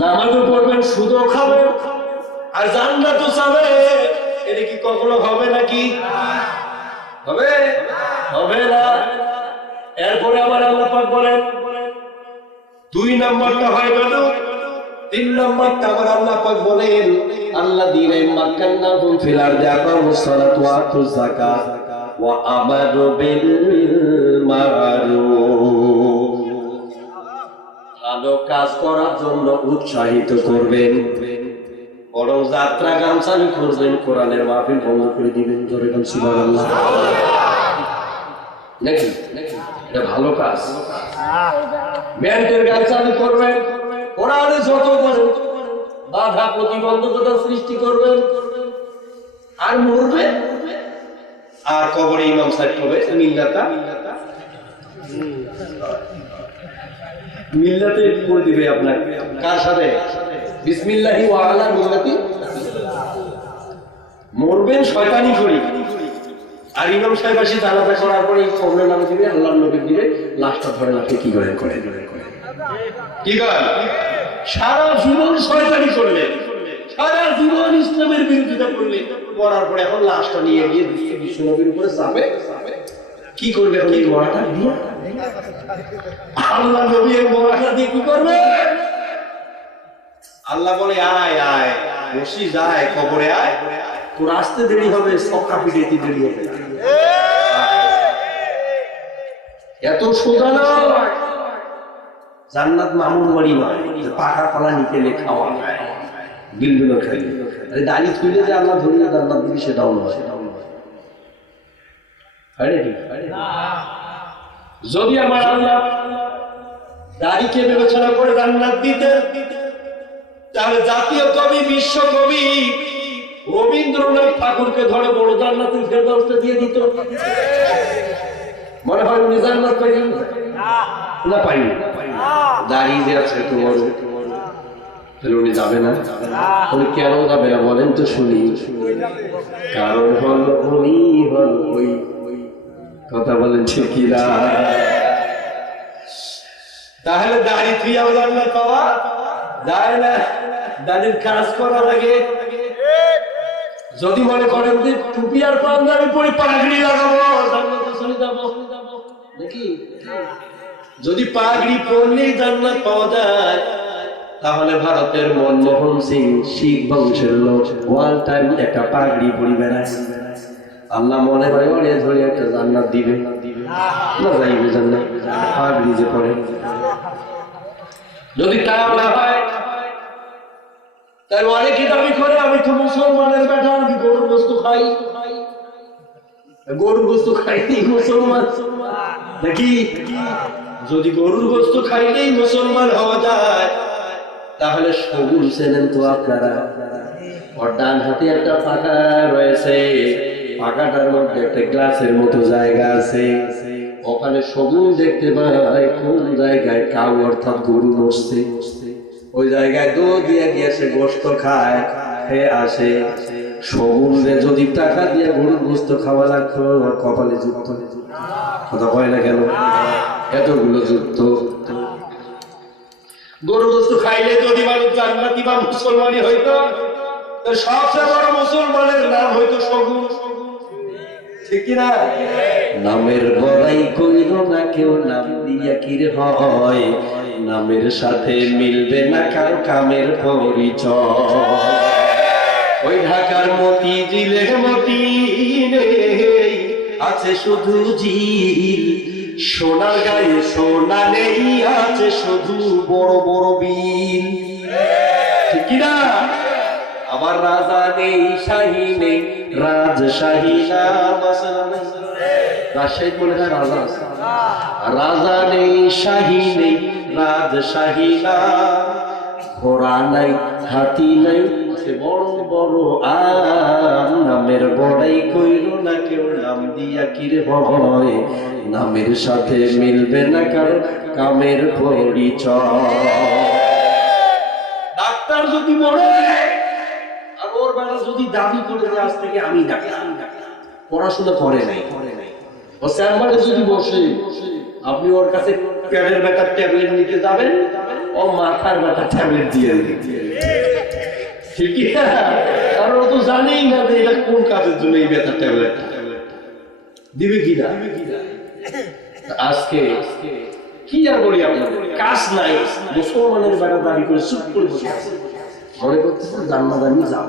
নামাজও পড়বেন, সুদও খাবেন, আর জান্নাতও চাবে এটা কি কখনো হবে নাকি? হবে? হবে না। এরপরে আমার আল্লাহ পাক বলেন, দুই নম্বরটা হয়ে গেল। তিন নম্বরটা আমার আল্লাহ পাক বলেন আল্লাহ দিনে মাক্কান্নাহুম ফিল আরদি আকামুস সালাত ওয়া যাকাত ওয়া আমারু বিল মারুফ। ভালো কাজ করার জন্য উৎসাহিত করবেন। বরং যাত্রা চালু করবেন, কোরআনের মাহফিল বন্ধ করে দিবেন, ধরে গান সুবহানাল্লাহ। নাকি? এটা ভালো কাজ। ব্যাংকের চালু করবেন, কোরআনে যত করেন, বাধা প্রতিবন্ধকতা সৃষ্টি করবেন। আর মরবে? আর কবরে ইমাম সাহেব হবে মিল্লাতা মিল্লাতে? করে দিবে আপনার কার সাথে? বিসমিল্লাহি ওয়া আলা মিল্লাতি। মরবেন শয়তানি করি। আর ইমাম সাহেব আসি জানাজা করার পরে কবরের নাম দিবে, আল্লাহর নবী দিবে। লাশটা ধরে লাফে কি করেন করে কি করেন? সারা জীবন শয়তানি করলেন। সারা জীবন ইসলামের বিরোধিতা করলেন। করার পরে এখন লাশটা নিয়ে গিয়ে বিশ্ব নবীর উপরে চাপে। কি করবে এখন এই মরাটা আল্লাহ নবী এই মরাটা দিয়ে কি করবে? আল্লাহ বলে, আয় আয়, বসি যায় কবরে আয়। তোর আসতে দেরি হবে সবকা পিটাইতে দেরি হবে এত সোজা নয় জান্নাত মামুন বাড়ি নয় পাকা কলা নিতে খাওয়া। যায় বিলবিল খাই আরে দাড়ি থুইলে যে আল্লাহ ধরিয়ে জান্নাত দিবি সেটাও নয়। কি? যদি আমার আল্লাহ দাড়িকে বিবেচনা করে জান্নাত দিতে তাহলে জাতীয় কবি, বিশ্ব কবি রবীন্দ্রনাথ ঠাকুরকে ধরে বড় জান্নাতের ফেরদাউসটা দিয়ে দিত। মনে হয় উনি জান্নাত পাইলেন? না, পাইনি। যে আছে তোমার তাহলে উনি যাবে না? উনি কেন যাবে বলেন তো শুনি। কারণ হল, উনি হল ওই কথা বলেন ঠিক তাহলে দাড়ি থুইয়াও জান্নাত পাওয়া? যায় না। দাড়ির কাজ করা লাগে যদি মনে করেন যে টুপি আর পাঞ্জাবি পরে পাগড়ি লাগাবো নাকি যদি পাগড়ি পরলেই জান্নাত পাওয়া যায়, তাহলে ভারতের মনমোহন সিং শিখ বংশের লোক, ওয়াল টাইম একটা পাগড়ি পরি বেড়ায়। আল্লাহ মনে হয় ওরে ধরে একটা জান্নাত দিবে। না যাইবে জান্নাত পাগড়ি যে পরে যদি তাও না হয় তাই অনেকে দাবি করে, আমি তো মুসলমানের বেটা, আমি গরুর বস্তু খাই। গরুর বস্তু খাইতেই মুসলমান। নাকি? যদি গরুর বস্তু খাইলেই মুসলমান হওয়া যায়, তাহলে সবুজ চেনেন তো আপনারা। ওর ডান হাতে একটা পাকা রয়েছে। পাকাটার মধ্যে একটা গ্লাসের মতো জায়গা আছে। ওখানে সবুজ দেখতে পায়, কোন জায়গায় কাউ অর্থাৎ গরু বসছে। ওই জায়গায় দো দিয়ে গিয়ে সে গোস্ত খায়, খেয়ে আসে। সবুজে যদি টাকা দিয়ে গরুর গোস্ত খাওয়া লাগতো ওর কপালে যুক্ত। কথা কয় না কেন? এতগুলো যুক্ত। গরু গোস্ত খাইলে যদি মানুষ জান্নাতি বা মুসলমানি হইতো। সবচেয়ে বড় মুসলমানের নাম হইতো সবুজ। নামের বড়াই কইল না কেউ, নাম দিয়া কি হয়? নামের সাথে মিলবে না কার কামের পরিচয়। ওই ঢাকার মতি জিলে মতি আছে শুধু জিল সোনার গায়ে সোনা নেই, আছে শুধু বড় বড় বিল। ঠিক না? আবার রাজা নেই শাহী নেই রাজশাহী না মশলা রাজশাহী বলে রাজা রাজা নেই শাহী নেই রাজশাহী না। ঘোড়া নাই, হাতি নাই বড় বড় নামের বড়াই কইল না কেউ, নাম দিয়া কিরে নামের সাথে মিলবে না কারও কামের পরিচয়। ডাক্তার যদি মরে যদি দাবি করে যে আজ থেকে আমি ডাক্তার পড়াশোনা করে নাই। ও চেম্বারে যদি বসে, আপনি ওর কাছে প্যাডের ব্যথার ট্যাবলেট নিতে যাবেন, ও মাথার ব্যথা ট্যাবলেট দিয়ে দিবে। ঠিকই কারণ ও তো জানেই না যে এটা কোন কাজের জন্য এই ব্যথা ট্যাবলেট। দিবে কি না? আজকে কি আর বলি আপনার কাজ নাই। মুসলমানের বেড়া দাঁড়িয়ে করে চুপ করে বসে আছে। মনে করতেছে জান্নাত আমি যাব।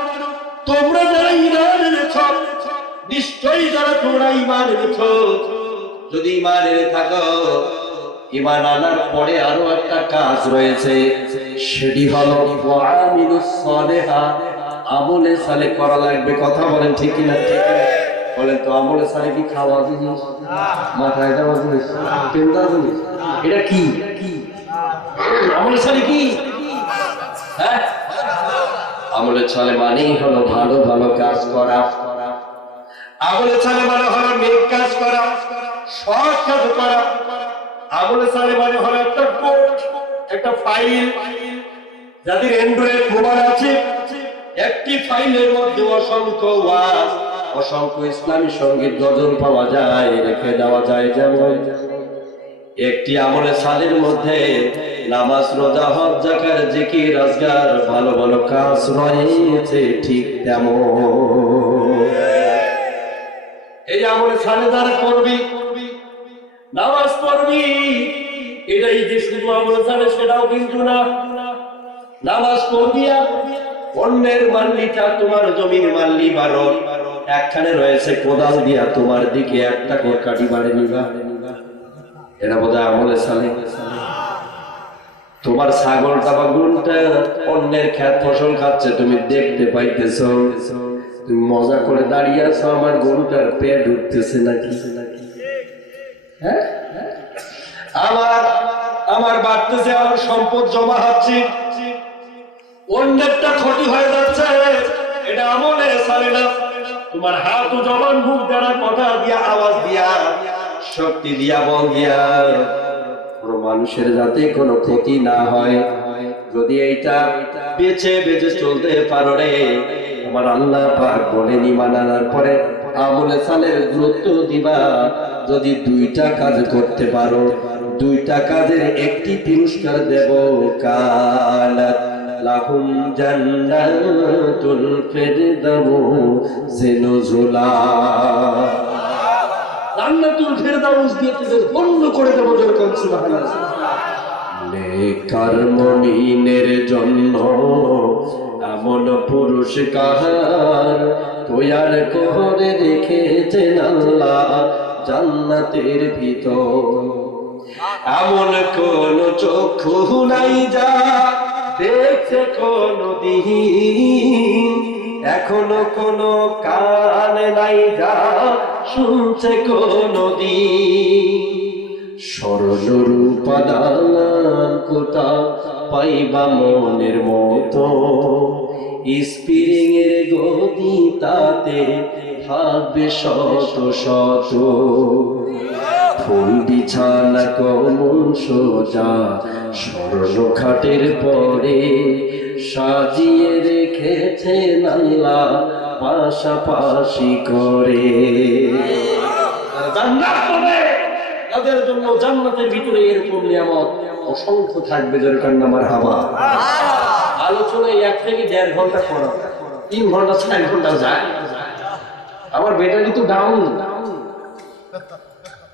তোমরা যারা ঈমান এনেছ, নিশ্চয়ই যারা তোমরা ঈমান এনেছ। যদি ঈমান এনে থাকো, ঈমান আনার পরে আরও একটা কাজ রয়েছে। সেটি হলো আমলে সালে করা লাগবে। কথা বলেন ঠিক কি না ঠিক বলেন তো, আমলে সালে কি খাওয়া জিনিস মাথায় দেওয়া জিনিস পেন্দা জিনিস এটা কি কি? আমলে সালে কি? হ্যাঁ? আমলের ছলে মানেই হলো ভালো ভালো কাজ করা। আমলের ছলে মানে হলো নেক কাজ করা, সৎ কাজ করা। আমলের ছলে মানে হলো একটা কোড, একটা ফাইল। যাদের অ্যান্ড্রয়েড মোবাইল আছে, একটি ফাইলের মধ্যে অসংখ্য ওয়াজ, অসংখ্য ইসলামী সংগীত গজল পাওয়া যায়, রেখে দেওয়া যায় যেমন, একটি আমলে সালের মধ্যে নামাজ, রোজা, হজ জাকার জিকির, রাজগার, ভালো ভালো কাজ রয়েছে ঠিক তেমন। এই আমলে সালে যারা করবি নামাজ পড়বি, এটাই যে শুধু আমলে সালে সেটাও কিন্তু না। নামাজ পড়বি আর অন্যের মাল্লিটা তোমার জমির মাল্লি বারণ একখানে রয়েছে কোদাল দিয়া তোমার দিকে একটা করে কাটি বাড়ে নিবা। এরা বোধ হয় আমলে সালে তোমার ছাগলটা বা গরুটা অন্যের খ্যাত ফসল খাচ্ছে, তুমি দেখতে পাইতেছ। তুমি মজা করে দাঁড়িয়ে আছো, আমার গরুটার পেট উঠতেছে নাকি? হ্যাঁ? আমার আমার বাড়তেছে, আমার সম্পদ জমা হচ্ছে। অন্যেরটা ক্ষতি হয়ে যাচ্ছে, এটা আমলে সালে না। তোমার হাত জবান, মুখ দ্বারা কথা দিয়া, আওয়াজ দিয়া, শক্তি দিয়া বল দিয়া। মানুষের যাতে কোনো ক্ষতি না হয়। যদি এইটা বেছে বেছে চলতে পারো রে, আমার আল্লাহ পাক বলে নিমান আনার পরে আমলে সালের গুরুত্ব দিবা। যদি দুইটা কাজ করতে পারো, দুইটা কাজের একটি পুরস্কার দেব। কালাত লাহুম জান্নাতুল ফিরদাউস নুজুলা জান্নাতুল ফেরদাউস দিয়ে বন্ধ করে জন্য এমন পুরুষ কাহার তৈয়ার করে রেখেছেন আল্লাহ জান্নাতের ভিতর। এমন কোন চক্ষু নাই যা দেখছে কোন দিন এখনও কোনো কান নাই যা শুনছে কোন দিন স্বর্ণরূপাদান কোথা পাইবা মনের মতো? স্প্রিং এর গদি তাতে থাকবে শত শত। ফুল বিছানা কমন সোজা স্বর্ণ খাটের পরে সাজিয়ে রেখেছে আল্লাহ পাশাপাশি করে। জান্নাত পাবে তাদের জন্য জান্নাতের ভিতরে এরকম নিয়ামত অসংখ্য থাকবে যেরকম আমার হাওয়া আলোচনায় এক থেকে দেড় ঘণ্টা করা তিন ঘণ্টা, চার ঘণ্টা যায়। আমার ব্যাটারি তো ডাউন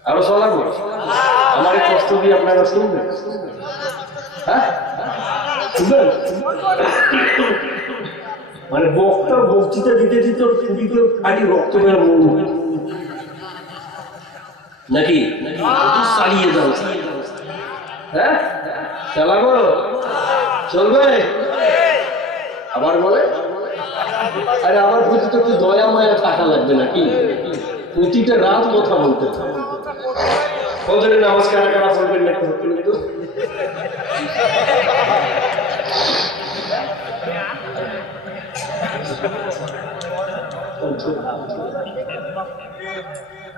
আরও চলাবো? আমার কষ্ট দিয়ে আপনারা শুনবেন। হ্যাঁ? শুনবেন মানে বক্তা বক্তৃতা দিতে দিতে পুরীতে খালি রক্ত বের মন নাকি? চালিয়ে দাও। হ্যাঁ? চালাবো চলবে? আবার বলে? আরে আমার প্রতি তো একটু দয়া, মায়া থাকা লাগবে নাকি? প্রতিটা রাত কথা বলতে ফজরের নামাজ কারা কারা পড়বেন না একটু পড়বেন একটু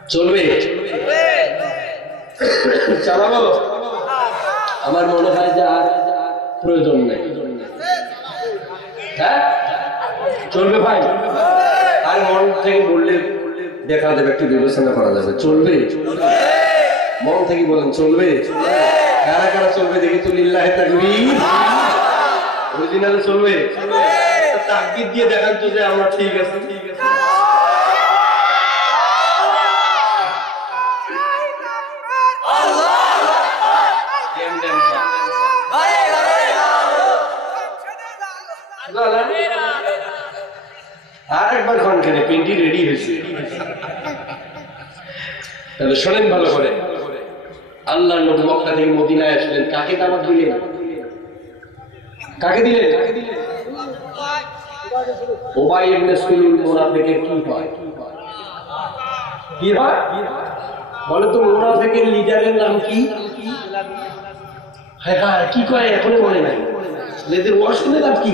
চলবে? চালাবো আমার মনে হয় যে আর প্রয়োজন নেই। হ্যাঁ? চলবে ভাই? আর মন থেকে বললে দেখা যাবে একটু বিবেচনা করা যাবে। চলবে? মন থেকে বলেন, চলবে? কারা কারা চলবে দেখি তো লিল্লাহে তাকবীর। অরিজিনালে চলবে? তাকবীর দিয়ে দেখান তো যে আমরা ঠিক আছে ঠিক আছে। তাহলে শোনেন ভালো করে। আল্লাহ নবী মক্কা থেকে মদিনায় আসলেন। কাকে দাওয়াত দিলেন? কাকে দিলেন? ওবাই ইবনে সুলুল মুনাফিকের কি হয় কি হয় বলে তো, মুনাফিকের লিডারের নাম কি? হ্যাঁ হ্যাঁ কি কয়? এখনও মনে নাই। এদের ওয়াশ শুনে কি?